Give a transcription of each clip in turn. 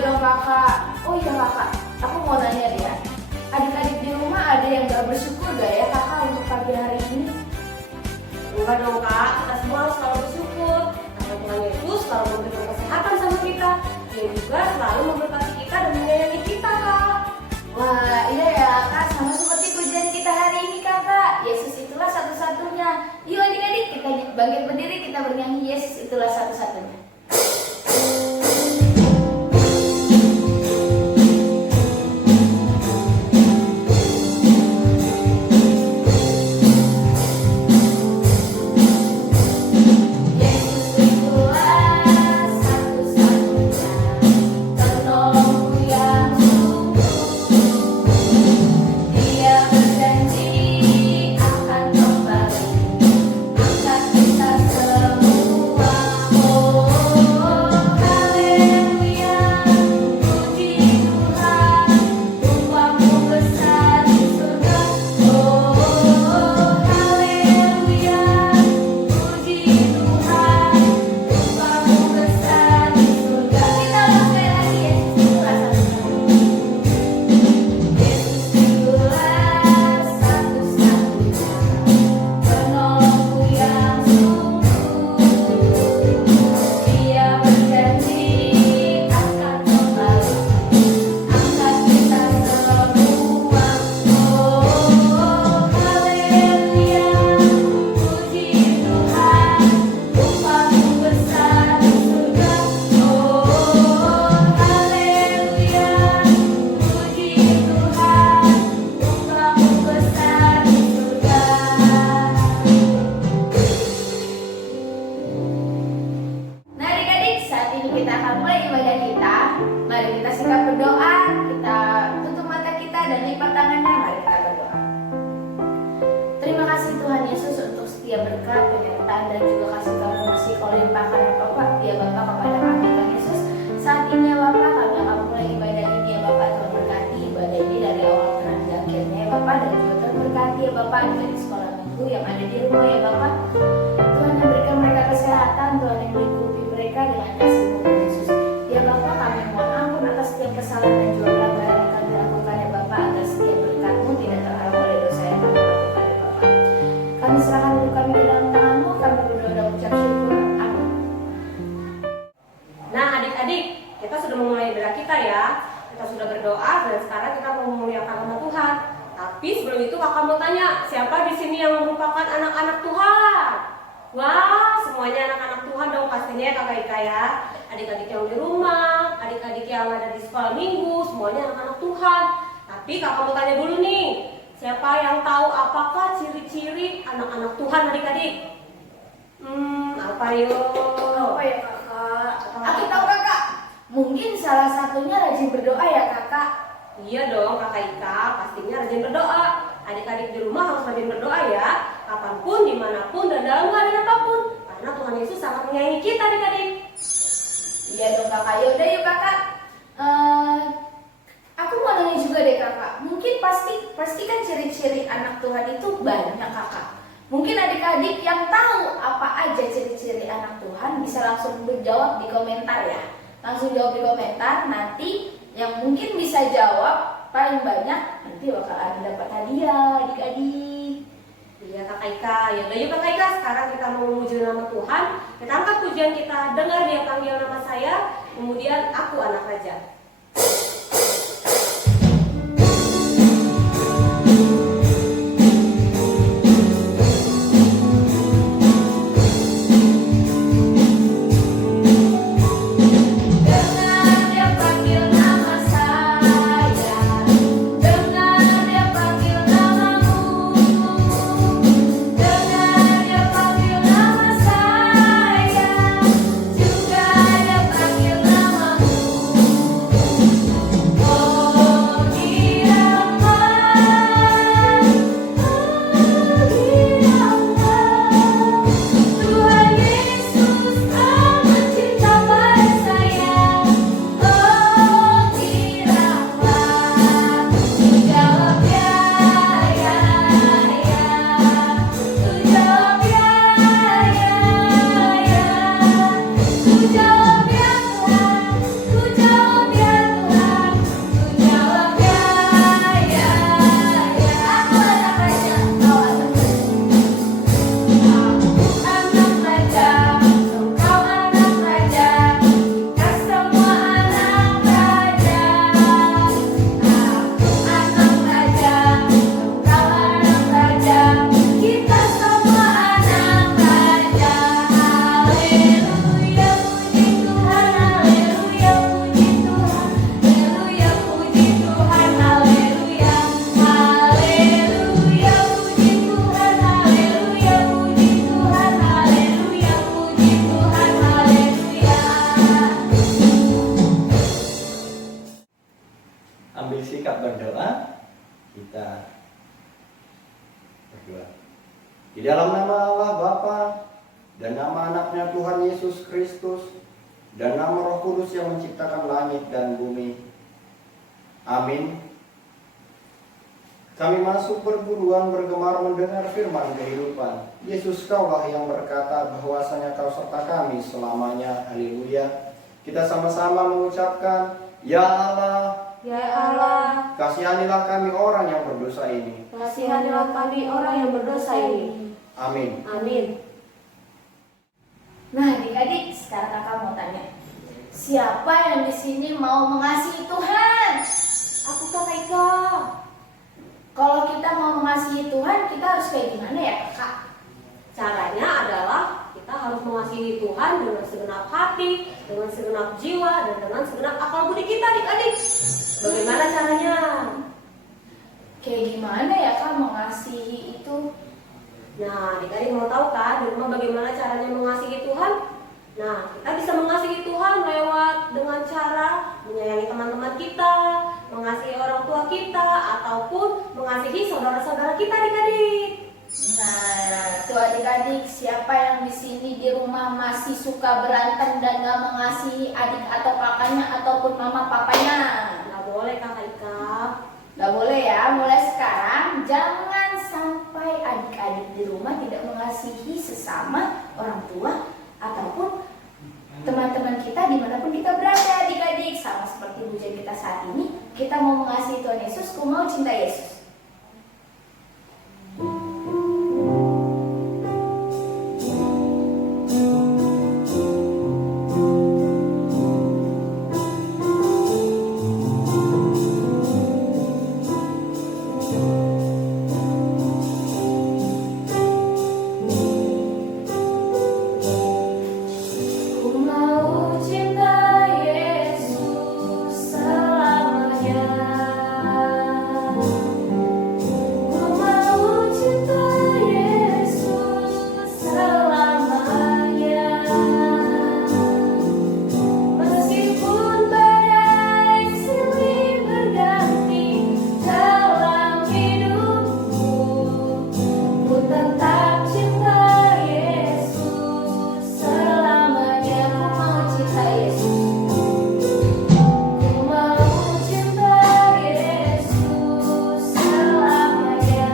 dong kakak. Oh iya kakak, aku mau nanya deh ya. Adik-adik di rumah ada yang gak bersyukur gak ya kakak untuk pagi hari ini? Enggak dong kak, kita semua harus selalu bersyukur karena Tuhan Yesus selalu memberikan kesehatan sama kita. Dia juga selalu memberkati kita dan menyayangi kita kak. Wah iya ya kak, sama seperti pujian kita hari ini kakak. Yesus itulah satu-satunya. Yuk adik-adik kita bangkit berdiri, kita bernyanyi Yesus itulah satu-satunya. Kita akan mulai ibadah kita. Mari kita siap berdoa. Kita tutup mata kita dan lipat tangannya. Mari kita berdoa. Terima kasih Tuhan Yesus untuk setiap berkat, penyertaan dan juga kasih karunia kau limpahkan ya Bapak, ya Bapak kepada kami Tuhan Yesus. Saat ini ya Bapak, kami akan mulai ibadah ini ya Bapak. Tuhan berkati ibadah ini dari awal sampai akhirnya ya Bapak, dan juga Tuhan berkati ya Bapak dari sekolah minggu yang ada di rumah ya Bapak. Tuhan yang berikan mereka kesehatan, Tuhan yang melingkupi mereka dengan kasih-Mu Yesus. Ya Bapak, kami mohon ampun atas setiap kesalahan dan juga pelanggaran yang kami lakukan ya Bapak, agar setiap berkat-Mu tidak terhalang oleh dosa yang kami lakukan ya Bapak. Kami serahkan hidup kami ke dalam tangan-Mu, kami berdoa dan ucap syukur. Amin. Nah adik-adik, kita sudah memulai ibadah kita ya. Kita sudah berdoa dan sekarang kita mau memuliakan nama Tuhan. Tapi sebelum itu kakak mau tanya, siapa di sini yang merupakan anak-anak Tuhan? Wah, semuanya anak-anak Tuhan dong pastinya ya kakak Ika ya. Adik-adik yang di rumah, adik-adik yang ada di sekolah minggu, semuanya anak-anak Tuhan. Tapi kakak mau tanya dulu nih, siapa yang tahu apakah ciri-ciri anak-anak Tuhan adik-adik? Apa yuk? Apa ya kakak? Aku tahu kakak. Mungkin salah satunya rajin berdoa ya kakak. Iya dong kakak Ika, pastinya rajin berdoa. Adik-adik di rumah harus rajin berdoa ya, kapanpun, dimanapun, dan dalam keadaan apapun. Karena Tuhan Yesus sangat menyayangi kita adik-adik. Iya dong kakak, yaudah yuk kakak. Aku mau nanya juga deh kakak. Mungkin pasti kan ciri-ciri anak Tuhan itu banyak kakak. Mungkin adik-adik yang tahu apa aja ciri-ciri anak Tuhan bisa langsung menjawab di komentar ya. Langsung jawab di komentar, nanti yang mungkin bisa jawab paling banyak nanti bakal ada dapat hadiah adik-adik. Iya kakak Ika, ya udah yuk kakak Ika, sekarang kita mau memuji nama Tuhan. Kita angkat pujian kita, dengar Dia panggil nama saya, kemudian aku anak raja. Juga dia panggil namamu. sikap berdoa, kita berdoa. Di dalam nama Allah Bapa dan nama anaknya Tuhan Yesus Kristus dan nama Roh Kudus yang menciptakan langit dan bumi. Amin. Kami masuk perguruan bergemar mendengar firman kehidupan. Yesus, Kaulah yang berkata bahwasanya Kau serta kami selamanya. Haleluya. Kita sama-sama mengucapkan, Ya Allah, Ya Allah, kasihanilah kami orang yang berdosa ini. kasihanilah kami orang yang berdosa ini. Amin. Amin. Nah, adik-adik, sekarang kakak mau tanya, siapa yang di sini mau mengasihi Tuhan? Aku Kak Ika. Kalau kita mau mengasihi Tuhan, kita harus kayak gimana ya, Kak? Caranya adalah kita harus mengasihi Tuhan dengan segenap hati, dengan segenap jiwa, dan dengan segenap akal budi kita, adik-adik. Bagaimana caranya? Kayak gimana ya, Kak, mengasihi itu? Nah, adik-adik mau tahu kan di rumah bagaimana caranya mengasihi Tuhan? Nah, kita bisa mengasihi Tuhan lewat dengan cara menyayangi teman-teman kita, mengasihi orang tua kita, ataupun mengasihi saudara-saudara kita, adik-adik. Nah, tuh adik-adik, siapa yang di sini di rumah masih suka berantem dan gak mengasihi adik atau kakaknya ataupun mama papanya? Nggak boleh Kakak Ika. Gak boleh ya, mulai sekarang jangan sampai adik-adik di rumah tidak mengasihi sesama orang tua ataupun teman-teman kita dimanapun kita berada, adik-adik. Sama seperti pujian kita saat ini, kita mau mengasihi Tuhan Yesus, ku mau cinta Yesus. Ku mau cinta Yesus selamanya. Ku mau cinta Yesus selamanya. Meskipun badai silih berganti dalam hidupku, ku tetap cinta Yesus selamanya. Ku mau cinta Yesus. Ku mau cinta Yesus selamanya.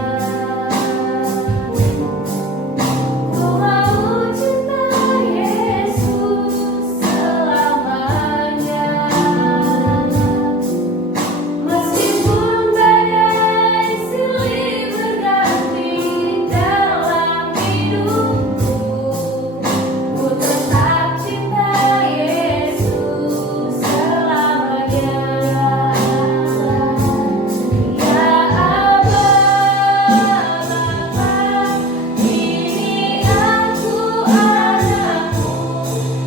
Ku mau cinta Yesus selamanya. Meskipun badai silih berganti dalam hidupku, ku tetap cinta Yesus selamanya. Ya Aba, Bapa, ini aku anakmu,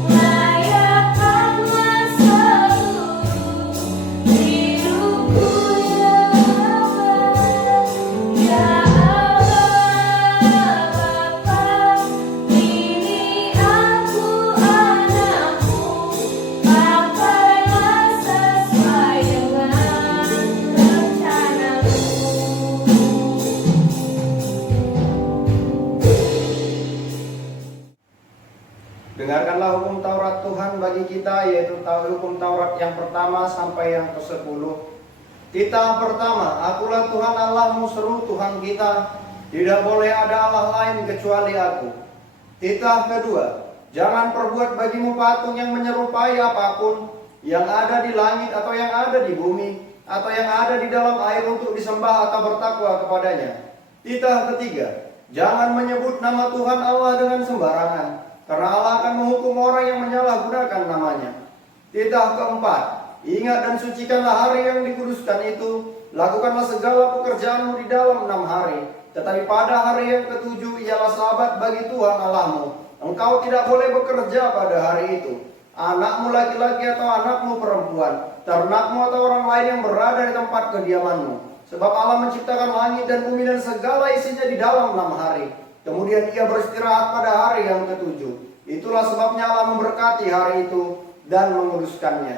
layakkanlah seluruh hidupku ya Allah. Ya Aba, Bapa, ini aku anakmu, pakailah sesuai dengan rencanamu. Dengarkanlah hukum Taurat Tuhan bagi kita, yaitu hukum Taurat yang pertama sampai yang ke-10. Titah pertama, Akulah Tuhan Allahmu, seru Tuhan kita, tidak boleh ada Allah lain kecuali Aku. Titah kedua, jangan perbuat bagimu patung yang menyerupai apapun, yang ada di langit atau yang ada di bumi, atau yang ada di dalam air untuk disembah atau bertakwa kepadanya. Titah ketiga, jangan menyebut nama Tuhan Allah dengan sembarangan, karena Allah akan menghukum orang yang menyalahgunakan namanya. Titah keempat, ingat dan sucikanlah hari yang dikuduskan itu, lakukanlah segala pekerjaanmu di dalam 6 hari. Tetapi pada hari yang ke-7 ialah Sabat bagi Tuhan Allahmu. Engkau tidak boleh bekerja pada hari itu. Anakmu laki-laki atau anakmu perempuan, ternakmu atau orang lain yang berada di tempat kediamanmu. Sebab Allah menciptakan langit dan bumi dan segala isinya di dalam 6 hari. Kemudian Ia beristirahat pada hari yang ke-7. Itulah sebabnya Allah memberkati hari itu dan menguduskannya.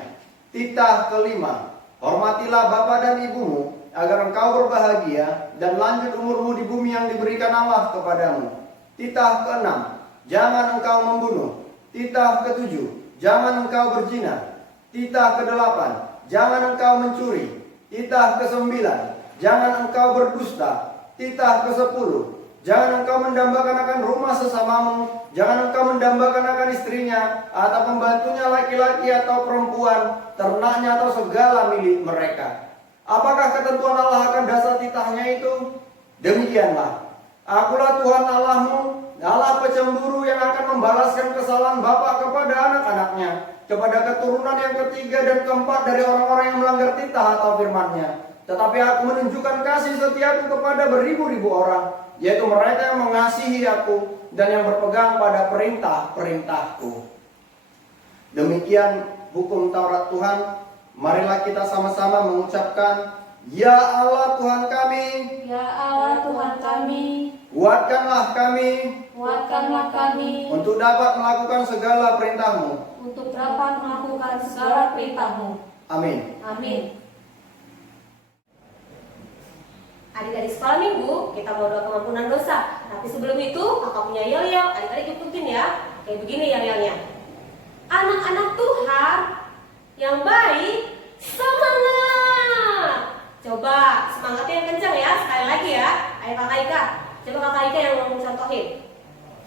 Titah kelima, Hormatilah bapa dan ibumu, agar engkau berbahagia dan lanjut umurmu di bumi yang diberikan Allah kepadamu. Titah ke-6, jangan engkau membunuh. Titah ke-7, jangan engkau berzina. Titah ke-8, jangan engkau mencuri. Titah ke-9, jangan engkau berdusta. Titah ke-10, jangan engkau mendambakan akan rumah sesamamu. Jangan engkau mendambakan akan istrinya, atau pembantunya laki-laki atau perempuan, ternaknya atau segala milik mereka. Apakah ketentuan Allah akan dasar titahnya itu? Demikianlah, Akulah Tuhan Allahmu, Allah pecemburu yang akan membalaskan kesalahan bapak kepada anak-anaknya, kepada keturunan yang ketiga dan keempat dari orang-orang yang melanggar titah atau firman-Nya. Tetapi aku menunjukkan kasih setiaku kepada beribu-ribu orang, yaitu mereka yang mengasihi aku dan yang berpegang pada perintah-perintahku. Demikian hukum Taurat Tuhan. Marilah kita sama-sama mengucapkan, Ya Allah Tuhan kami, Ya Allah Tuhan kami, kuatkanlah kami kuatkanlah kami untuk dapat melakukan segala perintah-Mu. untuk dapat melakukan segala perintah-Mu. Amin. Amin. Adik-adik sekolah minggu, kita mau doa pengampunan dosa. Tapi sebelum itu, kakak punya yel-yel. Adik-adik ikutin ya. Kayak begini yel-yelnya. Anak-anak Tuhan yang baik, semangat. Coba semangatnya yang kencang ya. Sekali lagi ya. Ayo kakak Ika. Coba kakak Ika yang ngomong contohin.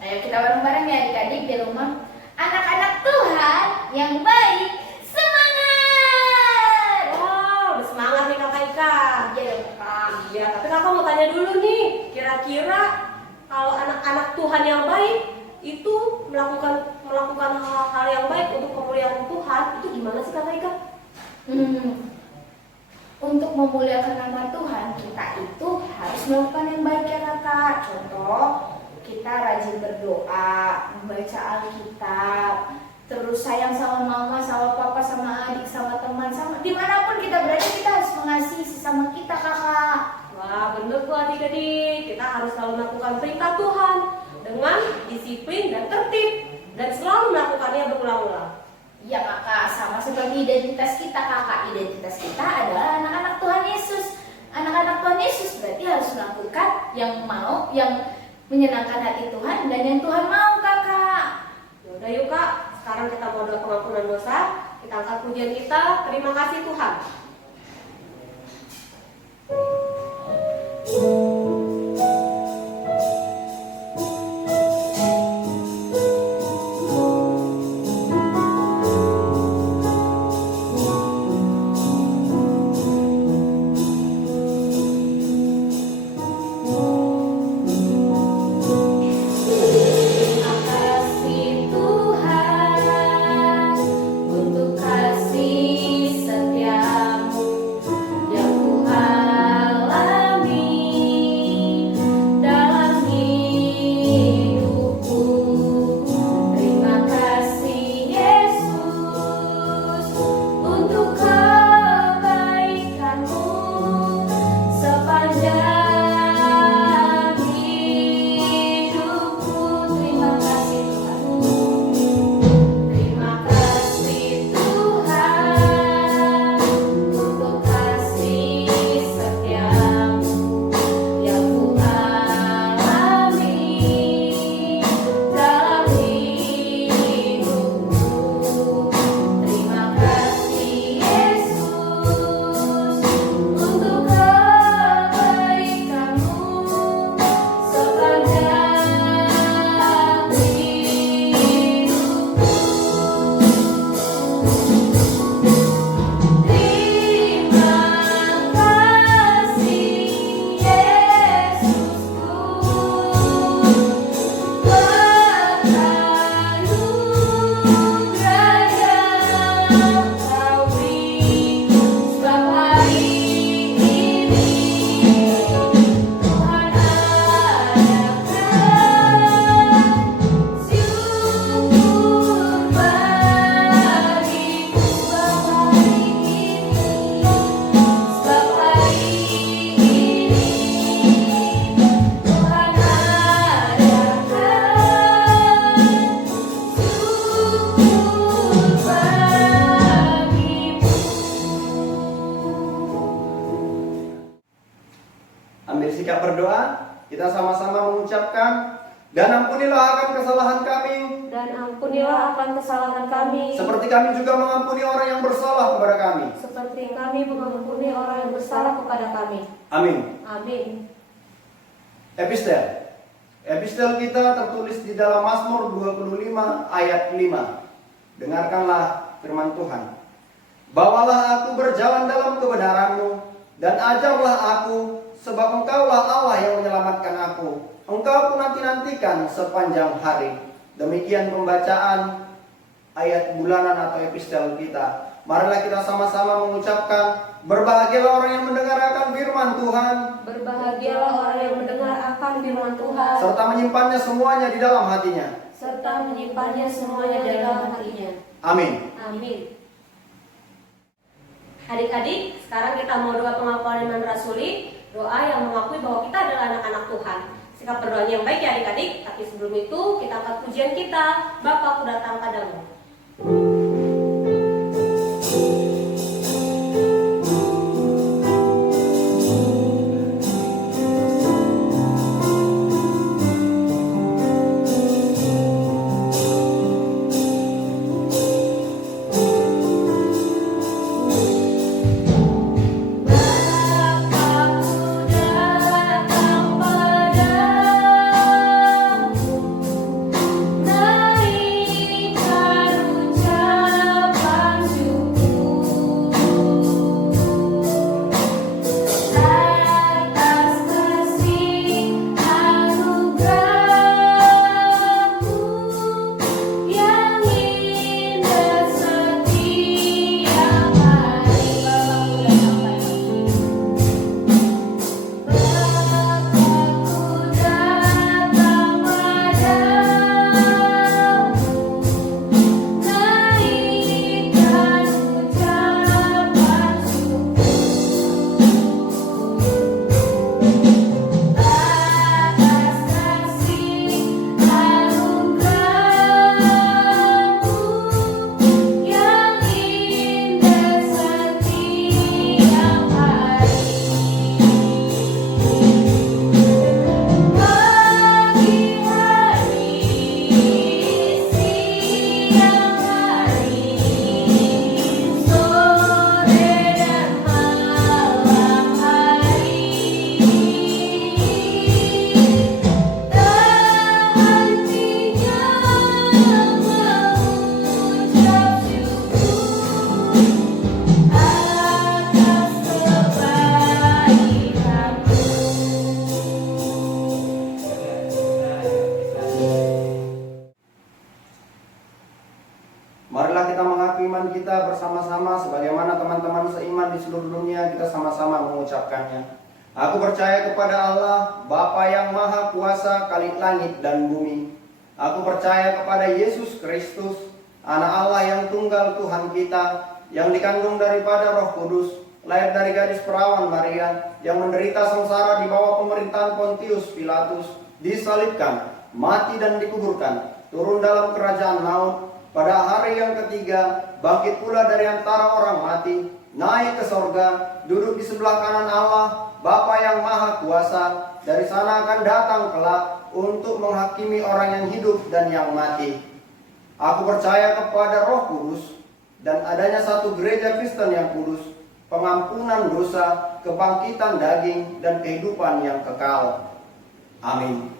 Ayo kita bareng-bareng ya adik-adik di rumah. Anak-anak Tuhan yang baik, semangat! Wow, udah semangat nih kakak Ika. Iya dong Kak. Iya, tapi kakak mau tanya dulu nih. Kira-kira kalau anak-anak Tuhan yang baik itu melakukan hal-hal yang baik untuk kemuliaan Tuhan, itu gimana sih kakak Ika? Untuk memuliakan nama Tuhan, kita itu harus melakukan yang baik ya kakak. Contoh, kita rajin berdoa, membaca Alkitab, terus sayang sama mama, sama papa, sama adik, sama teman, sama dimanapun kita berada, kita harus mengasihi sesama kita kakak. Wah, bener tuh adik-adik. Kita harus selalu melakukan perintah Tuhan dengan disiplin dan tertib dan selalu melakukannya berulang-ulang. Iya kakak, sama seperti identitas kita kakak. Identitas kita adalah anak-anak Tuhan Yesus. Anak-anak Tuhan Yesus berarti harus melakukan yang menyenangkan hati Tuhan dan yang Tuhan mau kakak. Yaudah yuk kak, sekarang kita mau doa pengampunan dosa. Kita angkat pujian kita, terima kasih Tuhan. Terima kasih Tuhan untuk kasih setiamu. sikap berdoa. Kita sama-sama mengucapkan, dan ampunilah akan kesalahan kami, Dan ampunilah akan kesalahan kami, seperti kami juga mengampuni orang yang bersalah kepada kami. seperti kami mengampuni orang yang bersalah kepada kami. Amin. Amin. Epistel. Epistel kita tertulis di dalam Mazmur 25 ayat 5. Dengarkanlah firman Tuhan. Bawalah aku berjalan dalam kebenaran-Mu, dan ajarlah aku, sebab Engkaulah Allah yang menyelamatkan aku. Engkau ku nanti-nantikan sepanjang hari. Demikian pembacaan ayat bulanan atau epistel kita. Marilah kita sama-sama mengucapkan, berbahagialah orang yang mendengar akan firman Tuhan, Berbahagialah orang yang mendengar akan firman Tuhan, serta menyimpannya semuanya di dalam hatinya. serta menyimpannya semuanya di dalam hatinya. Amin. Amin. Adik-adik, sekarang kita mau doa pengakuan iman rasuli, doa yang mengakui bahwa kita adalah anak-anak Tuhan. Sikap berdoanya yang baik ya adik-adik, tapi sebelum itu kita angkat pujian kita, Bapa ku datang padamu. Marilah kita mengakui iman kita bersama-sama sebagaimana teman-teman seiman di seluruh dunia kita sama-sama mengucapkannya. Aku percaya kepada Allah, Bapa yang Maha Kuasa, Khalik langit dan bumi. Aku percaya kepada Yesus Kristus, Anak Allah yang tunggal Tuhan kita, yang dikandung daripada Roh Kudus, lahir dari gadis perawan Maria, yang menderita sengsara di bawah pemerintahan Pontius Pilatus, disalibkan, mati dan dikuburkan, turun dalam kerajaan maut. Pada hari yang ketiga, bangkit pula dari antara orang mati, naik ke sorga, duduk di sebelah kanan Allah, Bapa yang Maha Kuasa. Dari sana akan datang kelak untuk menghakimi orang yang hidup dan yang mati. Aku percaya kepada Roh Kudus dan adanya satu gereja Kristen yang kudus, pengampunan dosa, kebangkitan daging, dan kehidupan yang kekal. Amin.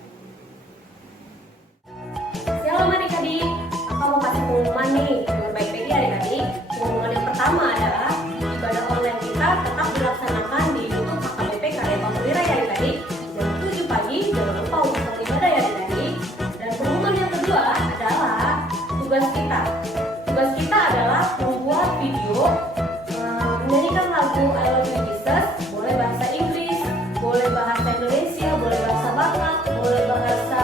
Shalom adik-adik, aku mau kasih pengumuman nih. Dengan baik-baik ya adik-adik. Pengumuman yang pertama adalah ibadah online kita tetap dilaksanakan di YouTube HKBP Karya Pamulira ya adik-adik. Jam 7 pagi, jangan lupa untuk beribadah ya adik-adik. Dan pengumuman yang kedua adalah tugas kita. Tugas kita adalah membuat video menyanyikan lagu I Love You Jesus, boleh bahasa Inggris, boleh bahasa Indonesia, boleh bahasa Batak, boleh bahasa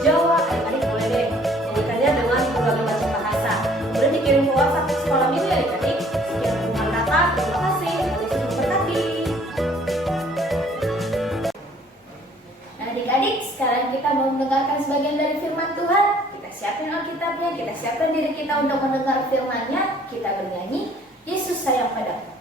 Jawa, adik-adik boleh deh nyanyikannya dengan berbagai macam bahasa. Boleh dikirim ke WhatsApp sekolah minggu ya adik-adik. Sekian pengumuman kata, terima kasih, Tuhan Yesus memberkati. Nah adik-adik, sekarang kita mau mendengarkan sebagian dari firman Tuhan. Kita siapin Alkitabnya, kita siapkan diri kita untuk mendengar firman-Nya. Kita bernyanyi, Yesus sayang padaku.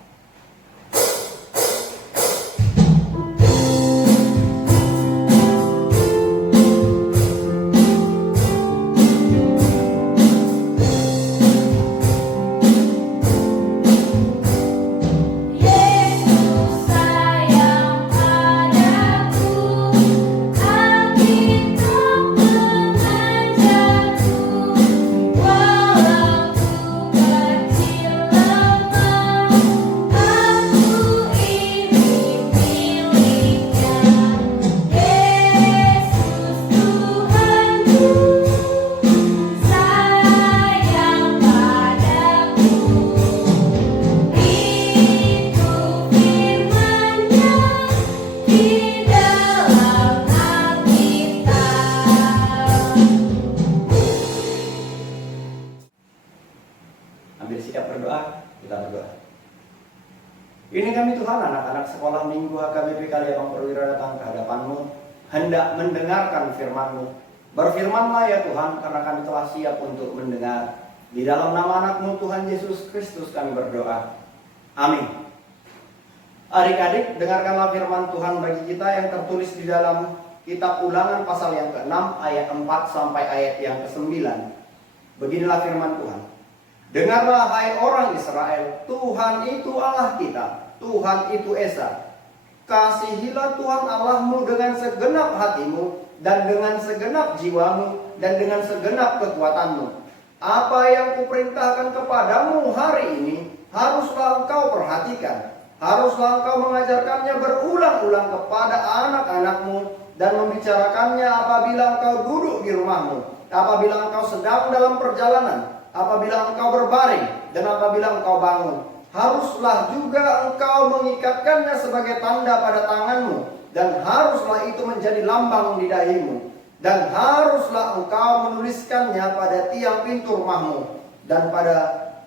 Ini kami Tuhan, anak-anak sekolah minggu HKBP Kaliabang Perwira datang ke hadapan-Mu, hendak mendengarkan firman-Mu. Berfirmanlah ya Tuhan, karena kami telah siap untuk mendengar. Di dalam nama anak-Mu Tuhan Yesus Kristus kami berdoa. Amin. Adik-adik, dengarkanlah firman Tuhan bagi kita yang tertulis di dalam Kitab Ulangan pasal yang ke-6 ayat 4 sampai ayat yang ke-9. Beginilah firman Tuhan. Dengarlah hai orang Israel, Tuhan itu Allah kita, Tuhan itu Esa. Kasihilah Tuhan Allahmu dengan segenap hatimu, dan dengan segenap jiwamu, dan dengan segenap kekuatanmu. Apa yang kuperintahkan kepadamu hari ini, haruslah engkau perhatikan. Haruslah engkau mengajarkannya berulang-ulang kepada anak-anakmu, dan membicarakannya apabila engkau duduk di rumahmu, apabila engkau sedang dalam perjalanan, apabila engkau berbaring, dan apabila engkau bangun. Haruslah juga engkau mengikatkannya sebagai tanda pada tanganmu, dan haruslah itu menjadi lambang di dahimu. Dan haruslah engkau menuliskannya pada tiang pintu rumahmu dan pada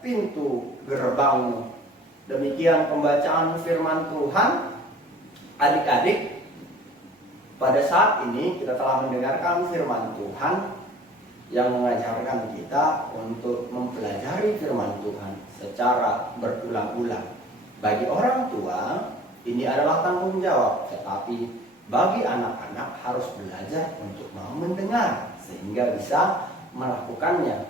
pintu gerbangmu. Demikian pembacaan firman Tuhan. Adik-adik, pada saat ini kita telah mendengarkan firman Tuhan yang mengajarkan kita untuk mempelajari firman Tuhan secara berulang-ulang. Bagi orang tua, ini adalah tanggung jawab, tetapi bagi anak-anak harus belajar untuk mau mendengar sehingga bisa melakukannya.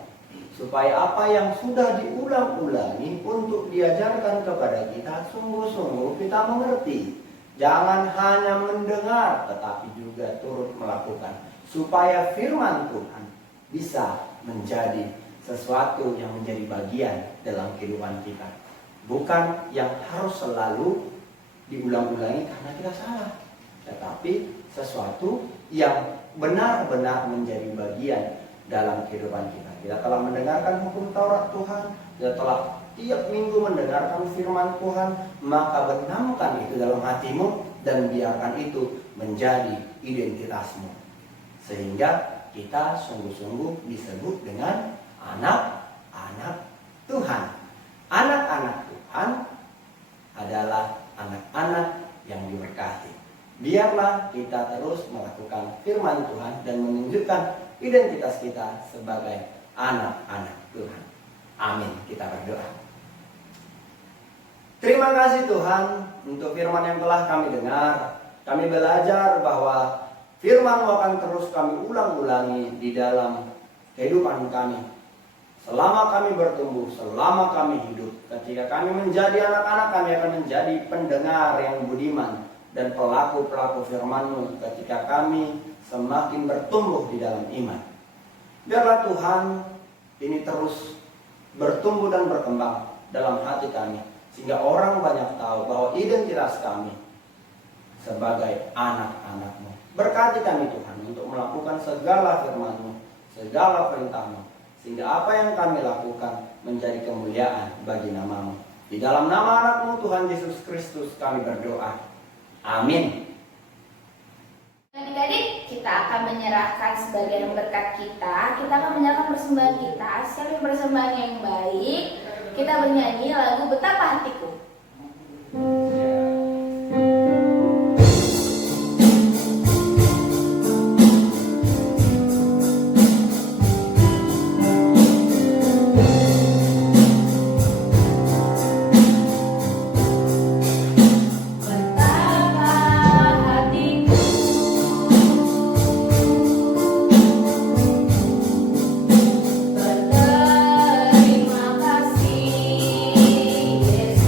Supaya apa yang sudah diulang-ulangi untuk diajarkan kepada kita, sungguh-sungguh kita mengerti. Jangan hanya mendengar, tetapi juga turut melakukan. Supaya firman Tuhan bisa menjadi sesuatu yang menjadi bagian dalam kehidupan kita. Bukan yang harus selalu diulang-ulangi karena kita salah, tetapi sesuatu yang benar-benar menjadi bagian dalam kehidupan kita. Kita telah mendengarkan hukum Taurat Tuhan, kita telah tiap minggu mendengarkan firman Tuhan, maka benamkan itu dalam hatimu dan biarkan itu menjadi identitasmu. Sehingga kita sungguh-sungguh disebut dengan anak-anak Tuhan. Anak-anak Tuhan adalah anak-anak yang diberkati. Biarlah kita terus melakukan firman Tuhan dan menunjukkan identitas kita sebagai anak-anak Tuhan. Amin. Kita berdoa. Terima kasih Tuhan untuk firman yang telah kami dengar. Kami belajar bahwa firman-Mu akan terus kami ulang-ulangi di dalam kehidupan kami. Selama kami bertumbuh, selama kami hidup. Ketika kami menjadi anak-anak, kami akan menjadi pendengar yang budiman dan pelaku-pelaku firman-Mu ketika kami semakin bertumbuh di dalam iman. Biarlah Tuhan ini terus bertumbuh dan berkembang dalam hati kami, sehingga orang banyak tahu bahwa identitas kami sebagai anak-anak-Mu. Berkati kami Tuhan untuk melakukan segala firman-Mu, segala perintah-Mu, sehingga apa yang kami lakukan menjadi kemuliaan bagi nama-Mu. Di dalam nama anak-Mu Tuhan Yesus Kristus kami berdoa. Amin. Adik-adik, kita akan menyerahkan sebagian berkat kita. Kita akan menyerahkan persembahan kita. Siapin persembahan yang baik. Kita bernyanyi lagu Betapa Hatiku. Berterima kasih Yesus.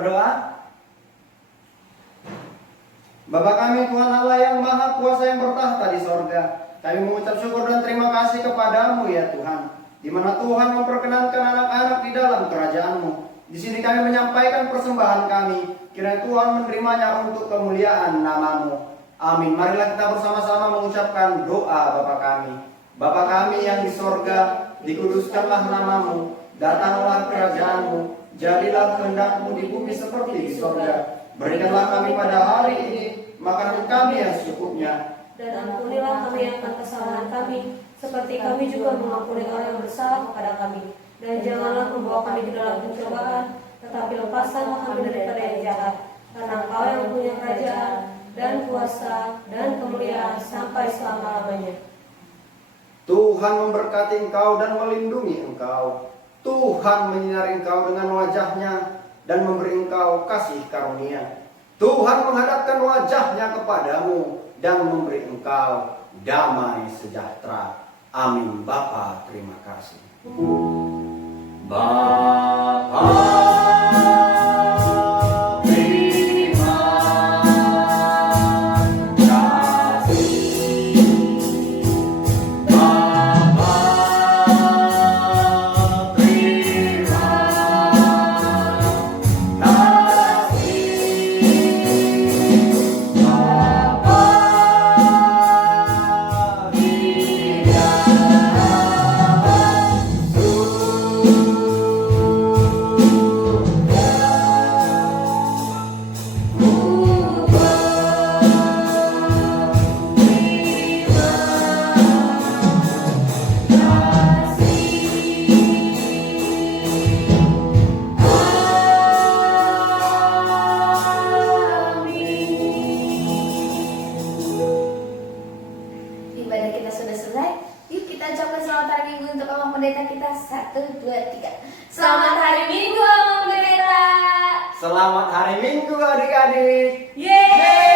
berdoa? Bapa kami Tuhan Allah yang Maha Kuasa yang bertahta di sorga, kami mengucap syukur dan terima kasih kepadamu ya Tuhan, di mana Tuhan memperkenankan anak-anak di dalam kerajaan-Mu. Di sini kami menyampaikan persembahan kami, kiranya Tuhan menerimanya untuk kemuliaan nama-Mu. Amin. Marilah kita bersama-sama mengucapkan doa Bapa kami. Bapa kami yang di sorga, dikuduskanlah nama-Mu, datanglah kerajaan-Mu, jadilah kehendak-Mu di bumi seperti di sorga. Berikanlah kami pada hari ini makanan kami yang secukupnya, Dan ampunilah kami akan kesalahan kami, seperti kami juga mengampuni orang yang bersalah kepada kami. Dan janganlah membawa kami ke dalam pencobaan, tetapi lepaskanlah kami daripada yang jahat. Karena Engkau yang punya kerajaan, dan kuasa, dan kemuliaan sampai selama-lamanya. Tuhan memberkati engkau dan melindungi engkau. Tuhan menyinari engkau dengan wajahnya dan memberi engkau kasih karunia. Tuhan menghadapkan wajahnya kepadamu dan memberi engkau damai sejahtera. Amin. Bapa, terima kasih. Bapa, ibadah kita sudah selesai. Yuk kita ucapkan selamat hari Minggu untuk Abang Pendeta kita. 1, 2, 3. Selamat hari Minggu Abang Pendeta. Selamat hari Minggu adik-adik. Yeay.